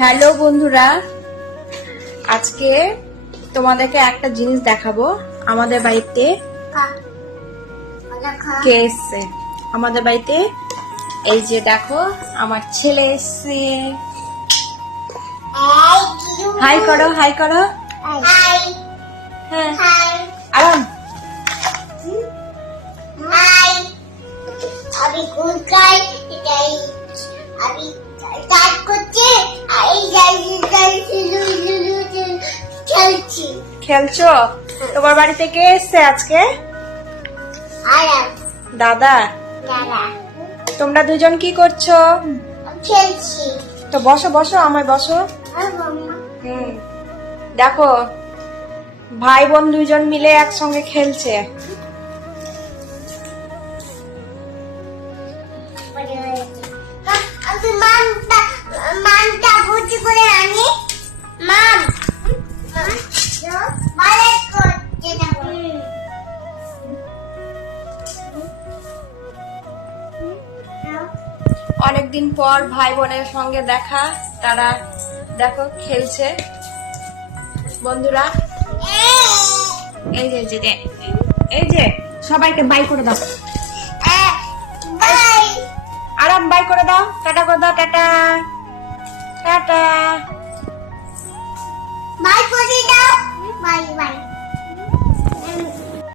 Hello বন্ধুরা, আজকে তোমাদেরকে একটা জিনিস দেখাবো। আমাদের বাড়িতে কে এসছে? আমাদের বাড়িতে এই যে দেখো, আমার ছেলে এসছে। হাই করো, হাই করো। হ্যাঁ, আরাম। अभी कूद गए अभी स्टार्ट করছে খেলছি। খেলছো? তোমার বাড়িতে কে এসছে আজকে? আরাম দাদা। দাদা তোমরা দুজন কি করছো? খেলছি। তো বসো বসো, আমায় বসো। দেখো, ভাই বোন দুইজন মিলে একসঙ্গে খেলছে। আমি মামটা বুঝি করে আনি। মাম বালেট করছে দেখো। অনেকদিন পর ভাই বোনের সঙ্গে দেখা, তারা দেখো খেলছে। বন্ধুরা, এই যে এই যে সবাইকে বাই করে দাও। বাই আরাম বাই করে দাও, টাটা করে দাও, টাটা টাটা। বাই করে দাও। Bye bye.